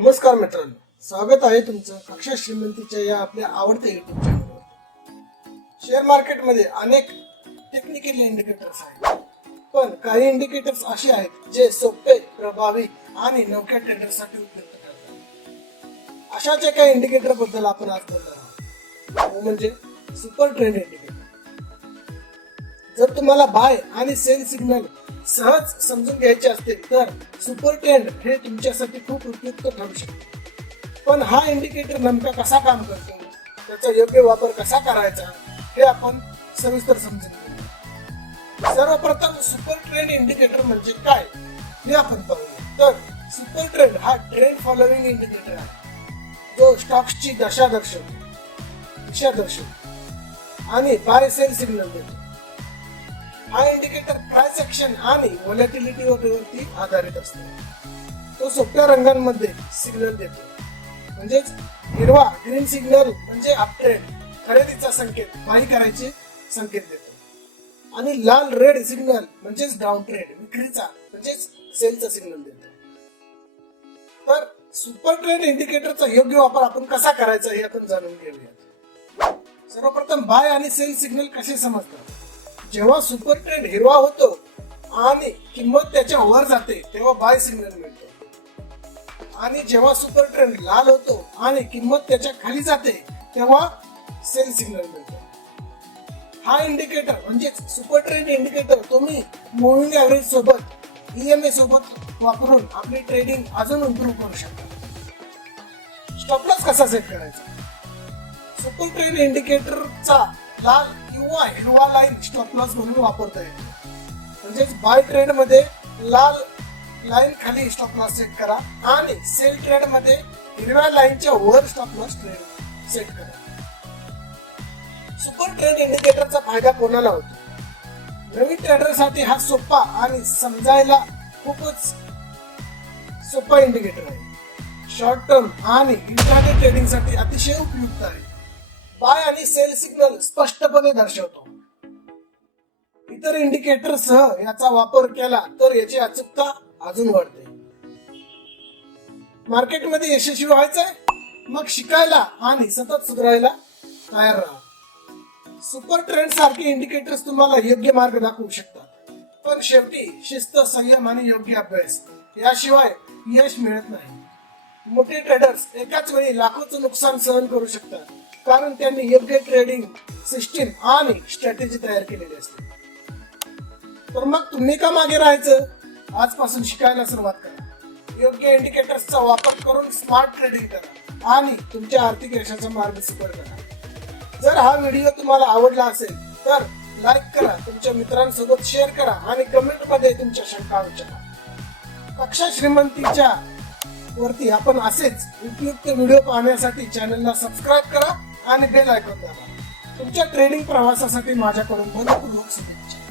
नमस्कार मित्रांनो स्वागत आहे तुमचं कक्षा श्रीमंतीच्या या आपल्या आवडत्या युट्यूब चॅनलवर शेअर मार्केटमध्ये अनेक टेक्निकल इंडिकेटर्स आहेत. पण काही इंडिकेटर्स असे आहेत जे सोपे प्रभावी आणि नवख्या ट्रेडरसाठी उपयुक्त ठरतात. अशाच एका इंडिकेटरबद्दल आपण आज बोलणार आहोत. म्हणजे सुपर ट्रेंड इंडिकेटर जर तुम्हाला बाय आणि सेल सिग्नल सहज समजून घ्यायचे असतील तर सुपर ट्रेंड हे तुमच्यासाठी खूप उपयुक्त ठरू शकते. पण हा इंडिकेटर नेमका कसा काम करतो? त्याचा योग्य वापर कसा करायचा? हे आपण सविस्तर समजून घेऊ. सर्वप्रथम सुपर ट्रेंड इंडिकेटर म्हणजे काय? हे आपण पाहूया. तर सुपर ट्रेंड हा ट्रेंड फॉलोविंग इंडिकेटर आहे. जो स्टॉक्सची दशा दर्शवतो दिशा दर्शवतो आणि बाय सेल सिग्नल देतो. हा इंडिकेटर प्राइस ऍक्शन आणि व्हॉलेटिलिटी वरती आधारित असतो. तो सोप्या रंगांमध्ये सिग्नल देतो. म्हणजेच हिरवा ग्रीन सिग्नल म्हणजे अपट्रेंड खरेदीचा संकेत बाई करायचे संकेत देतो. आणि लाल रेड सिग्नल म्हणजेच डाऊन ट्रेंड विक्रीचा म्हणजेच सेलचा सिग्नल देतो. तर सुपर ट्रेंड इंडिकेटरचा योग्य वापर आपण कसा करायचा हे आपण जाणून घेऊया सर्वप्रथम बाय आणि सेल सिग्नल कसे समजतात? जेव्हा सुपर ट्रेंड हिरवा होतो आणि किंमत त्याच्या वर जाते तेव्हा बाय सिग्नल मिळतो. आणि जेव्हा सुपर ट्रेंड लाल होतो आणि किंमत त्याच्याखाली जाते तेव्हा सेल सिग्नल मिळतो. हा इंडिकेटर म्हणजे सुपर ट्रेंड इंडिकेटर तुम्ही मुव्हिंग ऍव्हरेज सोबत ईएमए सोबत वापरून आपली ट्रेडिंग अजून इम्प्रूव्ह करू शकता. स्टॉपलॉस कसा सेट करायचा? सुपर ट्रेन इंडिकेटरचा लाल किंवा हिरवा लाईन स्टॉप लॉस म्हणून वापरता येतो म्हणजेच बाय ट्रेडमध्ये लाल लाईन खाली स्टॉप लॉस सेट करा आणि सेल ट्रेडमध्ये हिरव्या लाईनच्या वर स्टॉप लॉस ट्रेड सेट करा. सुपर ट्रेड इंडिकेटरचा फायदा कोणाला होतो? नवीन ट्रेडरसाठी हा सोपा आणि समजायला खूपच सोपा इंडिकेटर आहे. शॉर्ट टर्म आणि इंटरनेट ट्रेडिंगसाठी अतिशय उपयुक्त आहे. बाय आणि सेल सिग्नल स्पष्टपणे दर्शवतो. इतर इंडिकेटर सह याचा वापर केला तर याची अचूकता अजून वाढते. मार्केटमध्ये यशस्वी व्हायचंय. मग शिकायला आणि सतत सुधारायला तयार राहा. सुपर ट्रेंड सारखे इंडिकेटर्स तुम्हाला योग्य मार्ग दाखवू शकतात. पण शेवटी शिस्त संयम आणि योग्य अभ्यास याशिवाय यश मिळत नाही. मोठे ट्रेडर्स एकाच वेळी लाखोचं नुकसान सहन करू शकतात. कारण त्यांनी योग्य ट्रेडिंग सिस्टीम आणि स्ट्रॅटेजी तयार केलेली असते. तर मग तुम्ही का मागे राहायचं? आजपासून शिकायला सुरुवात करा. योग्य इंडिकेटर्सचा वापर करून स्मार्ट ट्रेडिंग करा आणि तुमच्या आर्थिक यशाचा मार्ग सुकर करा. जर हा व्हिडिओ तुम्हाला आवडला असेल तर लाईक करा तुमच्या मित्रांसोबत शेअर करा आणि कमेंटमध्ये तुमच्या शंका विचारा. कक्षा श्रीमंतीच्या वरती आपण असेच उपयुक्त व्हिडिओ पाहण्यासाठी चॅनलला सबस्क्राईब करा. आणि बेल ऐकून दाबा तुमच्या ट्रेडिंग प्रवासासाठी माझ्याकडून मनपूर्वक शुभेच्छा